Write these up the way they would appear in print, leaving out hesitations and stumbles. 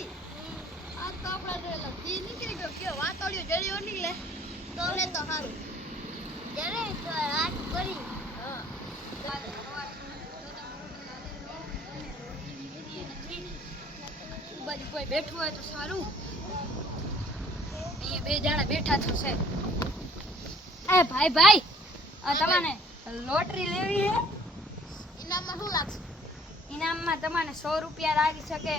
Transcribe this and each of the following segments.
જી આ તો આપણા જી નીકળી ગયો કયો વાતોડિયો જળિયો નીકળે તો લે તો સારું જરે તો રાત કરી હા બાજુ કોઈ બેઠું હોય તો સારું અહીંયા બે જણા બેઠા થશે એ ભાઈ ભાઈ તમને લોટરી લેવી હે ઇનામમાં શું લાગશે ઇનામમાં તમને 100 રૂપિયા લાગી શકે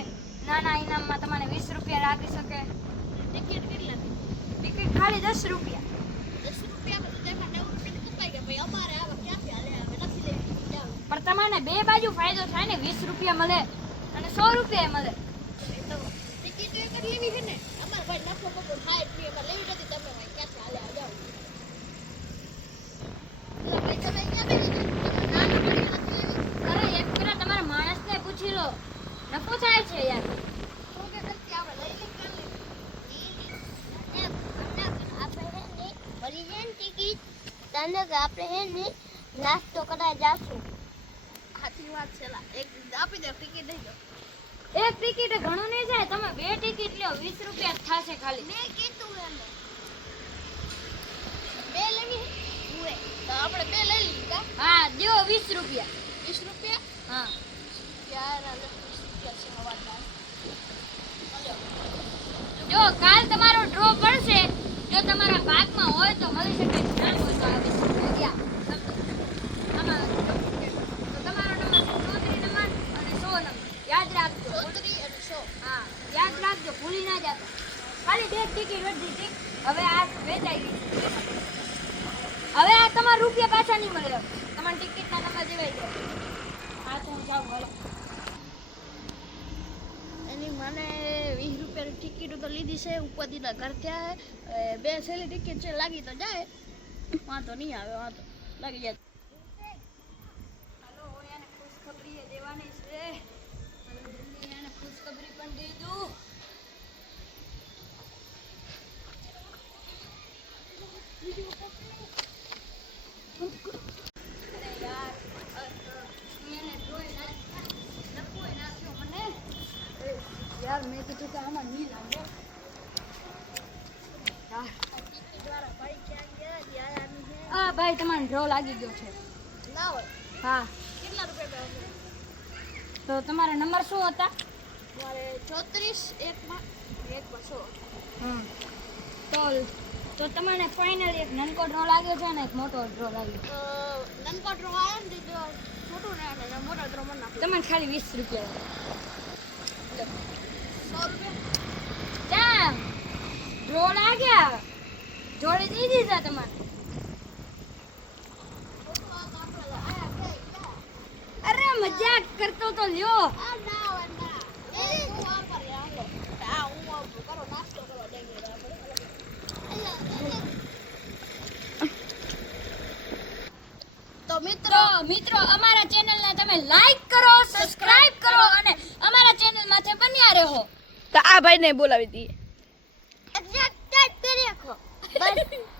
નાના ઇનામમાં તમને 20 રૂપિયા લાગી શકે ટિકિટ કેટલી ટિકિટ ખાલી 10 રૂપિયા 10 રૂપિયા તેમાં 90 રૂપિયા કપાઈ ગયા ભાઈ અમારે આવા ક્યાંથી હાલે હવે નથી લેવી પણ તમને બે બાજુ ફાયદો થાય ને 20 રૂપિયા મળે અને 100 રૂપિયા મળે તો ટિકિટ એક જ લેવી છે ને અમાર ભાઈ નફો બકો થાય એટલે એમાં લેવી નથી તમે ભાઈ ક્યાંથી હાલે આ જાવ એટલે ભાઈ તમે ક્યાં બેસી તમારા માણસને પૂછી લો નફો થાય છે યાર તો કે નથી આપણે લઈ લે આપણે હે ભરી જાય ને ટિકિટ તને કે આપણે હે ને નાસ્તો કરાય જાશું સાચી વાત છે લા એક આપી દે ટિકિટ દઈ દો એક ટિકિટ ઘણું નહીં જાય તમે બે ટિકિટ લ્યો 20 રૂપિયા થાશે ખાલી મેં કીધું એને બે લેવી પૂરે તો આપણે બે લઈ લીધા હા દયો 20 રૂપિયા 20 રૂપિયા હા યાર આ 20 રૂપિયા છે હવાદાર જો કાલ તમારો ડ્રો પડશે જો તમારા ભાગમાં હોય તો મળી શકે ના હોય તો આ 20 રૂપિયા ગયા આમાં તો તમારો નંબર 34 નંબર અને 100 નંબર યાદ રાખજો 34 અને 100 હા યાદ રાખજો ભૂલી ના જતા ખાલી બે ટિકિટ વધી હતી હવે આ વેચાઈ ગઈ હવે આ તમારા રૂપિયા પાછા નહીં મળે તમારી ટિકિટના નંબર દેવાઈ જાય આ તો હું જાઉં હાલો એની મને 20 રૂપિયાની ટિકિટ તો લીધી છે ઉપરથીના ઘર ત્યાં બે છેલ્લી ટિકિટ છે લાગી તો જાય વાંધો નહીં આવે વાંધો લાગી જાય હાલો એને ખુશખબરી દેવાની છે જલ્દી એને ખુશખબરી પણ દઈ દઉં यार मैं तो क्या आमा नहीं लागे यार द्वारा भाई क्या गया आया नहीं है आ भाई તમારો ડ્રો લાગી ગયો છે ના હોય હા કેટલા રૂપિયા પડે તો તમારો નંબર શું હતા મારે 34 એકમાં 100 તો તમને ફાઇનલ એક નનકો ડ્રો લાગ્યો છે ને એક મોટો ડ્રો લાગ્યો નનકો ડ્રો આવ્યો ને તો મોટો ને મોટો ડ્રો મને નાખ્યો તમને ખાલી 20 રૂપિયા લો 100 રૂપિયા કેમ ડ્રો લાગ્યા જોડી દીધી છે તમારે અરે મજાક કરતો તો લ્યો આ ના વંડા એ હું આ પર આવો આ હું આવો કરો નાસ્તો કરો દેંગે તો મિત્રો અમારા ચેનલને તમે લાઈક કરો સબસ્ક્રાઇબ કરો અને અમારા ચેનલ માથે બન્યા રહો તો આ ભાઈને બોલાવી દઈએ કરી રાખો બસ